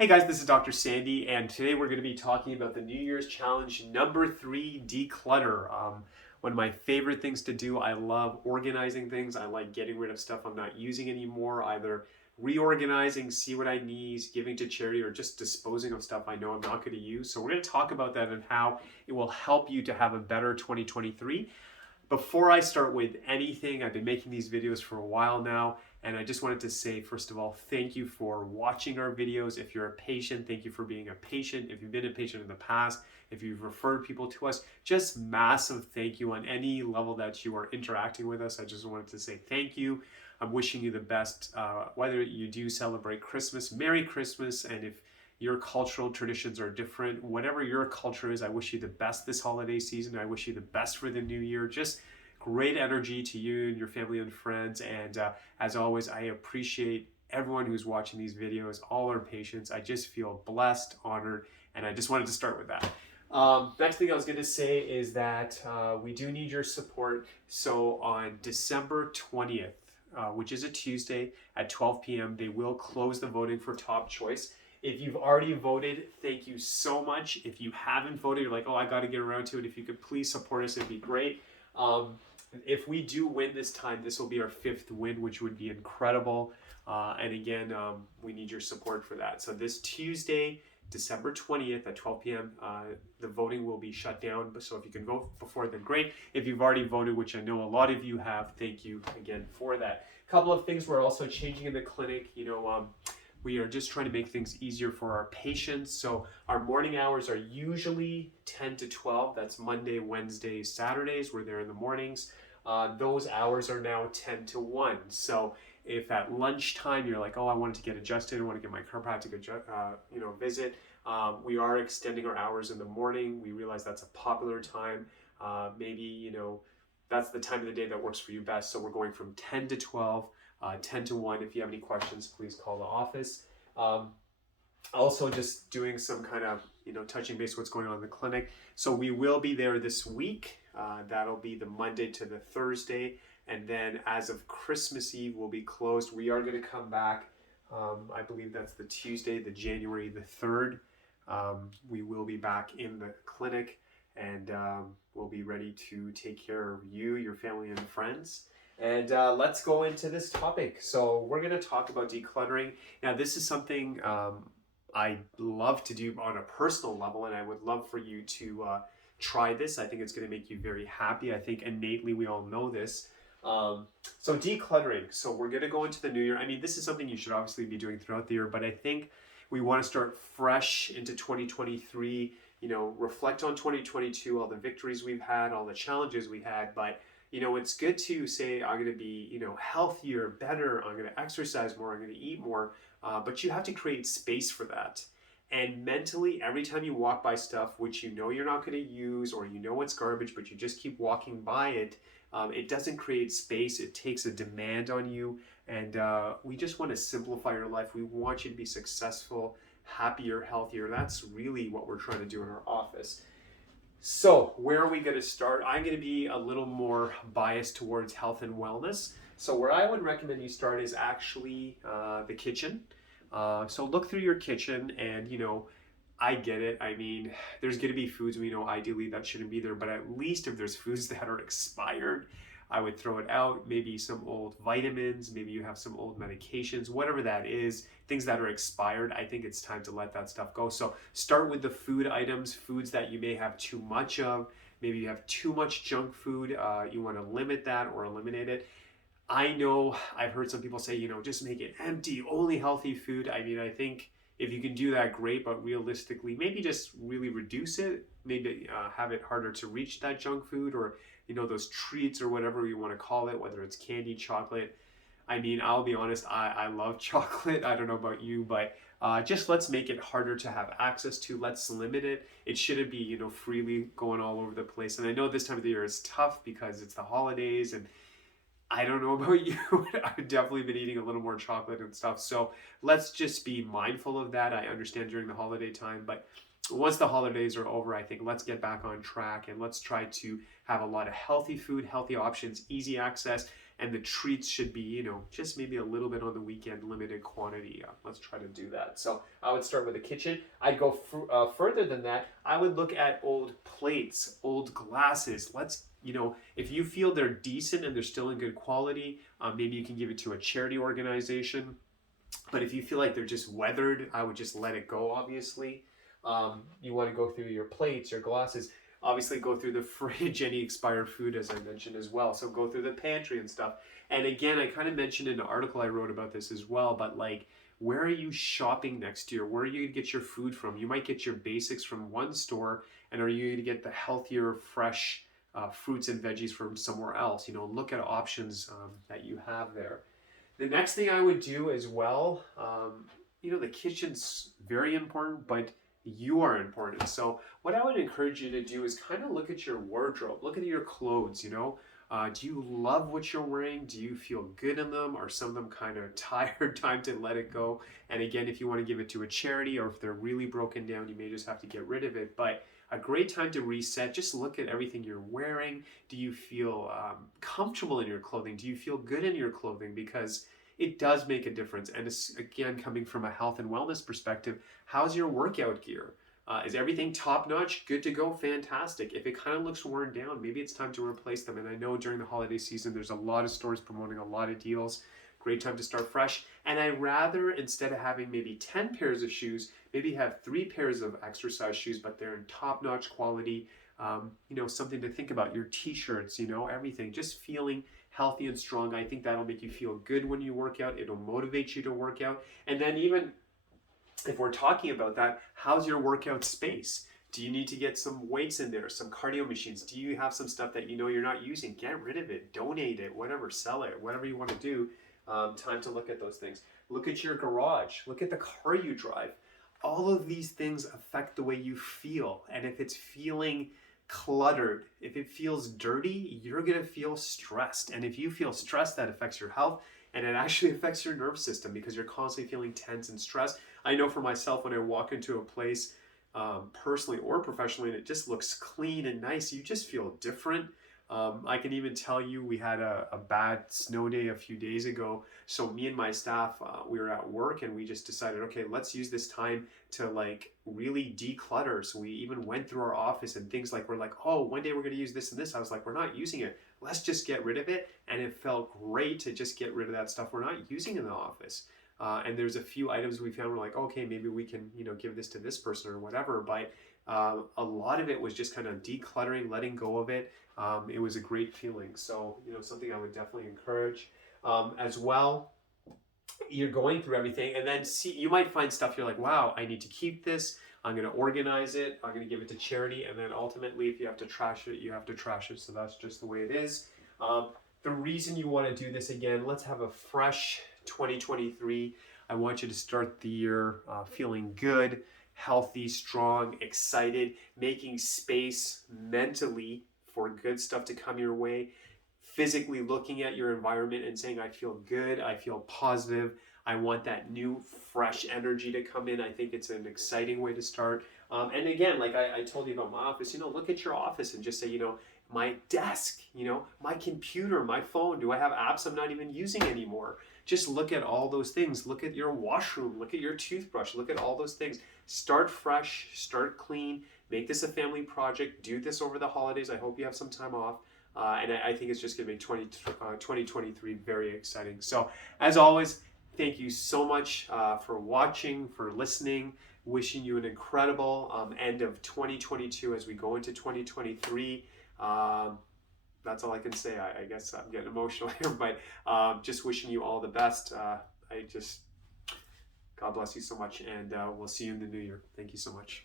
Hey guys, this is Dr. Sandy, and today we're going to be talking about the New Year's Challenge number 3, Declutter. One of my favorite things to do. I love organizing things. I like getting rid of stuff I'm not using anymore, either reorganizing, see what I need, giving to charity, or just disposing of stuff I know I'm not going to use. So we're going to talk about that and how it will help you to have a better 2023. Before I start with anything, I've been making these videos for a while now, and I just wanted to say, first of all, thank you for watching our videos. If you're a patient, thank you for being a patient. If you've been a patient in the past, if you've referred people to us, just massive thank you on any level that you are interacting with us. I just wanted to say thank you. I'm wishing you the best, whether you do celebrate Christmas, Merry Christmas, and if your cultural traditions are different, whatever your culture is, I wish you the best this holiday season. I wish you the best for the new year. Just great energy to you and your family and friends. And as always, I appreciate everyone who's watching these videos, all our patients. I just feel blessed, honored, and I just wanted to start with that. Next thing I was going to say is that we do need your support. So on December 20th, which is a Tuesday at 12 p.m., they will close the voting for top choice. If you've already voted, thank you so much. If you haven't voted, you're like, oh, I got to get around to it. If you could please support us, it'd be great. If we do win this time, this will be our 5th win, which would be incredible. And again, we need your support for that. So this Tuesday, December 20th at 12 p.m., the voting will be shut down. So if you can vote before, then great. If you've already voted, which I know a lot of you have, thank you again for that. A couple of things we're also changing in the clinic. We are just trying to make things easier for our patients. So our morning hours are usually 10 to 12. That's Monday, Wednesday, Saturdays. We're there in the mornings. Those hours are now 10 to 1. So if at lunchtime you're like, oh, I wanted to get adjusted, I want to get my chiropractic visit, we are extending our hours in the morning. We realize that's a popular time. Maybe, that's the time of the day that works for you best. So we're going from 10 to 12. 10 to 1. If you have any questions, please call the office. Also just doing some kind of, touching base what's going on in the clinic. So we will be there this week. That'll be the Monday to the Thursday. And then as of Christmas Eve, we'll be closed. We are going to come back. I believe that's the Tuesday, the January the 3rd. We will be back in the clinic, and we'll be ready to take care of you, your family, and friends. And let's go into this topic. So we're going to talk about decluttering. Now, this is something I love to do on a personal level, and I would love for you to try this. I think it's going to make you very happy. I think innately we all know this. So decluttering. So we're going to go into the new year. I mean, this is something you should obviously be doing throughout the year, but I think we want to start fresh into 2023, reflect on 2022, all the victories we've had, all the challenges we had, but it's good to say, I'm going to be, healthier, better, I'm going to exercise more, I'm going to eat more, but you have to create space for that. And mentally, every time you walk by stuff, which you're not going to use, or it's garbage, but you just keep walking by it, it doesn't create space, it takes a demand on you, and we just want to simplify your life. We want you to be successful, happier, healthier. That's really what we're trying to do in our office. So where are we going to start? I'm going to be a little more biased towards health and wellness. So where I would recommend you start is actually the kitchen. So look through your kitchen and, I get it. I mean, there's going to be foods we know ideally that shouldn't be there, but at least if there's foods that are expired, I would throw it out. Maybe some old vitamins, maybe you have some old medications, whatever that is, things that are expired. I think it's time to let that stuff go. So start with the food items, foods that you may have too much of. Maybe you have too much junk food. You want to limit that or eliminate it. I know I've heard some people say, just make it empty, only healthy food. I mean, I think if you can do that, great, but realistically, maybe just really reduce it. Maybe have it harder to reach that junk food, or those treats or whatever you want to call it, whether it's candy, chocolate. I mean, I'll be honest, I love chocolate. I don't know about you, but just let's make it harder to have access to. Let's limit it. It shouldn't be, freely going all over the place. And I know this time of the year is tough because it's the holidays, and I don't know about you, but I've definitely been eating a little more chocolate and stuff. So let's just be mindful of that. I understand during the holiday time, but once the holidays are over, I think let's get back on track and let's try to have a lot of healthy food, healthy options, easy access. and the treats should be, you know, just maybe a little bit on the weekend, limited quantity. Let's try to do that. So I would start with the kitchen. I'd go further than that. I would look at old plates, old glasses. Let's, you know, if you feel they're decent and they're still in good quality, maybe you can give it to a charity organization. But if you feel like they're just weathered, I would just let it go, obviously. You want to go through your plates, your glasses. Obviously, go through the fridge, any expired food, as I mentioned as well. So go through the pantry and stuff. And again, I kind of mentioned in an article I wrote about this as well, but like, where are you shopping next year? Where are you going to get your food from? You might get your basics from one store, and are you going to get the healthier, fresh fruits and veggies from somewhere else? You know, look at options that you have there. The next thing I would do as well, you know, the kitchen's very important, but you are important. So what I would encourage you to do is kind of look at your wardrobe, look at your clothes, you know. Do you love what you're wearing? Do you feel good in them? Are some of them kind of tired? Time to let it go. And again, if you want to give it to a charity, or if they're really broken down, you may just have to get rid of it. But a great time to reset. Just look at everything you're wearing. Do you feel comfortable in your clothing? Do you feel good in your clothing? Because it does make a difference. And it's, again, coming from a health and wellness perspective, how's your workout gear? Is everything top-notch? Good to go? Fantastic. If it kind of looks worn down, maybe it's time to replace them. And I know during the holiday season, there's a lot of stores promoting a lot of deals. Great time to start fresh. And I'd rather, instead of having maybe 10 pairs of shoes, maybe have 3 pairs of exercise shoes, but they're in top-notch quality. You know, something to think about. Your t-shirts, you know, everything. Just feeling healthy and strong. I think that'll make you feel good when you work out. It'll motivate you to work out. And then even if we're talking about that, how's your workout space? Do you need to get some weights in there, some cardio machines? Do you have some stuff that you know you're not using? Get rid of it, donate it, whatever, sell it, whatever you want to do. Time to look at those things. Look at your garage. Look at the car you drive. All of these things affect the way you feel. And if it's feeling cluttered, if it feels dirty, you're going to feel stressed. And if you feel stressed, that affects your health. And it actually affects your nervous system because you're constantly feeling tense and stressed. I know for myself, when I walk into a place, personally or professionally, and it just looks clean and nice, you just feel different. I can even tell you, we had a bad snow day a few days ago. So me and my staff, we were at work, and we just decided, okay, let's use this time to like really declutter. So we even went through our office and things like, we're like, oh, one day we're going to use this and this. I was like, we're not using it. Let's just get rid of it. And it felt great to just get rid of that stuff we're not using in the office. And there's a few items we found, we're like, okay, maybe we can, you know, give this to this person or whatever. But a lot of it was just kind of decluttering, letting go of it. It was a great feeling. So, you know, something I would definitely encourage. As well, you're going through everything, and then you might find stuff you're like, wow, I need to keep this. I'm going to organize it. I'm going to give it to charity. And then ultimately, if you have to trash it, you have to trash it. So that's just the way it is. The reason you want to do this again, let's have a fresh 2023. I want you to start the year feeling good, healthy, strong, excited, making space mentally for good stuff to come your way, physically looking at your environment and saying, I feel good, I feel positive, I want that new, fresh energy to come in. I think it's an exciting way to start. And again, like I told you about my office, you know, look at your office and just say, you know, my desk, you know, my computer, my phone, do I have apps I'm not even using anymore? Just look at all those things. Look at your washroom, look at your toothbrush, look at all those things. Start fresh, start clean, make this a family project, do this over the holidays. I hope you have some time off. And I think it's just going to make 2023 very exciting. So as always, thank you so much for watching, for listening. Wishing you an incredible end of 2022 as we go into 2023. That's all I can say. I guess I'm getting emotional here, but just wishing you all the best. God bless you so much, and we'll see you in the new year. Thank you so much.